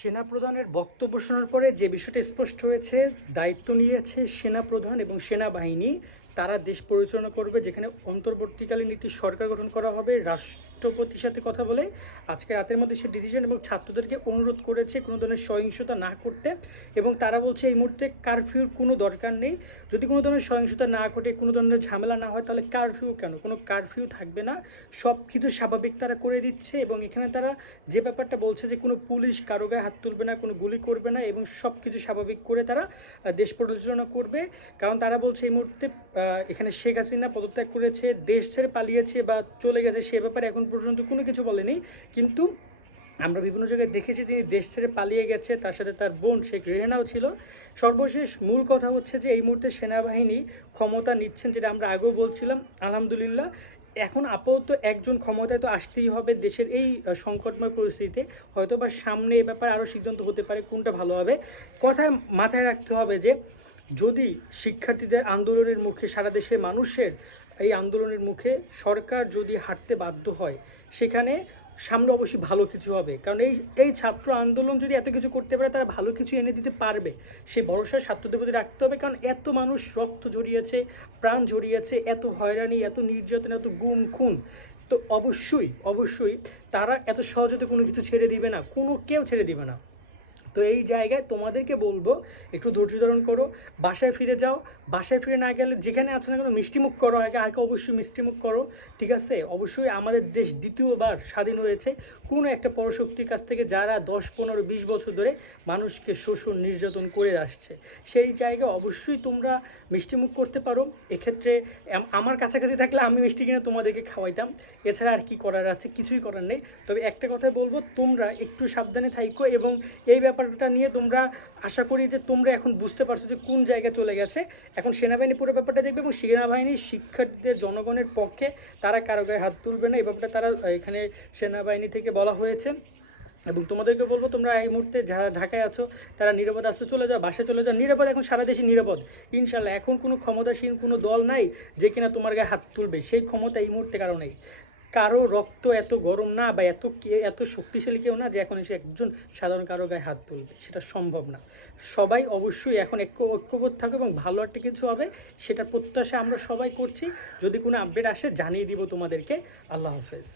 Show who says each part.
Speaker 1: সেনাপ্রধানের বক্তব্য শোনার পরে যে বিষয়টা স্পষ্ট হয়েছে দায়িত্ব নিয়েছে সেনাপ্রধান এবং সেনাবাহিনী তারা দেশ পরিচালনা করবে, যেখানে অন্তর্বর্তীকালীন একটি সরকার গঠন করা হবে। রাষ্ট্রপতির সাথে কথা বলে আজকে রাতের মধ্যে সে ডিসিশন এবং ছাত্রদেরকে অনুরোধ করেছে কোনো ধরনের সহিংসতা না করতে এবং তারা বলছে, এই মুহূর্তে কারফিউর কোনো দরকার নেই। যদি কোনো ধরনের সহিংসতা না ঘটে, কোনো ধরনের ঝামেলা না হয়, তাহলে কারফিউ কেন? কোনো কারফিউ থাকবে না। সব কিছু স্বাভাবিক তারা করে দিচ্ছে এবং এখানে তারা যে ব্যাপারটা বলছে যে কোনো পুলিশ কারও গায়ে হাত তুলবে না, কোনো গুলি করবে না এবং সব কিছু স্বাভাবিক করে তারা দেশ পরিচালনা করবে। কারণ তারা বলছে, এই মুহূর্তে এখানে শেখ হাসিনা পদত্যাগ করেছে, দেশ ছেড়ে পালিয়েছে বা চলে গেছে সে ব্যাপারে এখন পর্যন্ত কোনো কিছু বলেনি। কিন্তু আমরা বিভিন্ন জায়গায় দেখেছি তিনি দেশ ছেড়ে পালিয়ে গেছে, তার সাথে তার বোন শেখ রেহেনাও ছিল। সর্বশেষ মূল কথা হচ্ছে যে এই মুহূর্তে সেনাবাহিনী ক্ষমতা নিচ্ছেন যেটা আমরা আগেও বলছিলাম, আলহামদুলিল্লাহ। এখন আপাতত একজন ক্ষমতায় তো আসতেই হবে দেশের এই সংকটময় পরিস্থিতিতে। হয়তো বা সামনে এ ব্যাপারে আরও সিদ্ধান্ত হতে পারে, কোনটা ভালো হবে। কথায় মাথায় রাখতে হবে যে যদি শিক্ষার্থীদের আন্দোলনের মুখে সারা দেশের মানুষের এই আন্দোলনের মুখে সরকার যদি হাঁটতে বাধ্য হয়, সেখানে সামনে অবশ্যই ভালো কিছু হবে। কারণ এই এই ছাত্র আন্দোলন যদি এত কিছু করতে পারে, তারা ভালো কিছু এনে দিতে পারবে। সেই ভরসা ছাত্রদের প্রতি রাখতে হবে, কারণ এত মানুষ রক্ত ঝরিয়েছে, প্রাণ ঝরিয়েছে, এত হয়রানি, এত নির্যাতন, এত গুম, খুন। তো অবশ্যই অবশ্যই তারা এত সহজতে কোনো কিছু ছেড়ে দিবে না। কোনো কেউ ছেড়ে দিবে না। তো এই জায়গায় তোমাদেরকে বলব, একটু ধৈর্য ধারণ করো, বাসায় ফিরে যাও, বাসায় ফিরে না গেলে যেখানে আছো না কেন, মিষ্টিমুখ করো, আগে আগে অবশ্যই মিষ্টিমুখ করো, ঠিক আছে? অবশ্যই আমাদের দেশ দ্বিতীয়বার স্বাধীন হয়েছে। কোনো একটা পরশক্তির কাছ থেকে যারা দশ, পনেরো, বিশ বছর ধরে মানুষকে শোষণ, নির্যাতন করে আসছে, সেই জায়গায় অবশ্যই তোমরা মিষ্টিমুখ করতে পারো। এক্ষেত্রে আমার কাছাকাছি থাকলে আমি মিষ্টি কিনে তোমাদেরকে খাওয়াইতাম। এছাড়া আর কি করার আছে? কিছুই করার নেই। তবে একটা কথা বলব, তোমরা একটু সাবধানে থাইকো এবং এই ব্যাপারটা নিয়ে তোমরা আশা করি যে তোমরা এখন বুঝতে পারছ যে কোন জায়গায় চলে গেছে। এখন সেনাবাহিনী পুরো ব্যাপারটা দেখবে এবং সেনাবাহিনী শিক্ষার্থীদের জনগণের পক্ষে তারা কারও গায়ে হাত তুলবে না। এই ব্যাপারটা তারা এখানে সেনাবাহিনী থেকে বলা হয়েছে। এবং তোমাদেরকে বলব, তোমরা এই মুহূর্তে যারা ঢাকায় আছো, তারা নিরাপদ আসতে চলে যাও বাসে চলে যাও। নিরাপদ, এখন সারা দেশে নিরাপদ। ইনশাল্লাহ এখন কোনো ক্ষমতাসীন কোনো দল নাই যে কিনা তোমার গায়ে হাত তুলবে। সেই ক্ষমতা এই মুহূর্তে কারও নেই। কারও রক্ত এত গরম না বা এত কে, এত শক্তিশালী কেউ না যে এখন এসে একজন সাধারণ কারও গায়ে হাত তুলবে। সেটা সম্ভব না। সবাই অবশ্যই এখন ঐক্য ঐক্যবোধ থাকবে এবং ভালো একটা কিছু হবে, সেটার প্রত্যাশা আমরা সবাই করছি। যদি কোনো আপডেট আসে, জানিয়ে দিব তোমাদেরকে। আল্লাহ হাফেজ।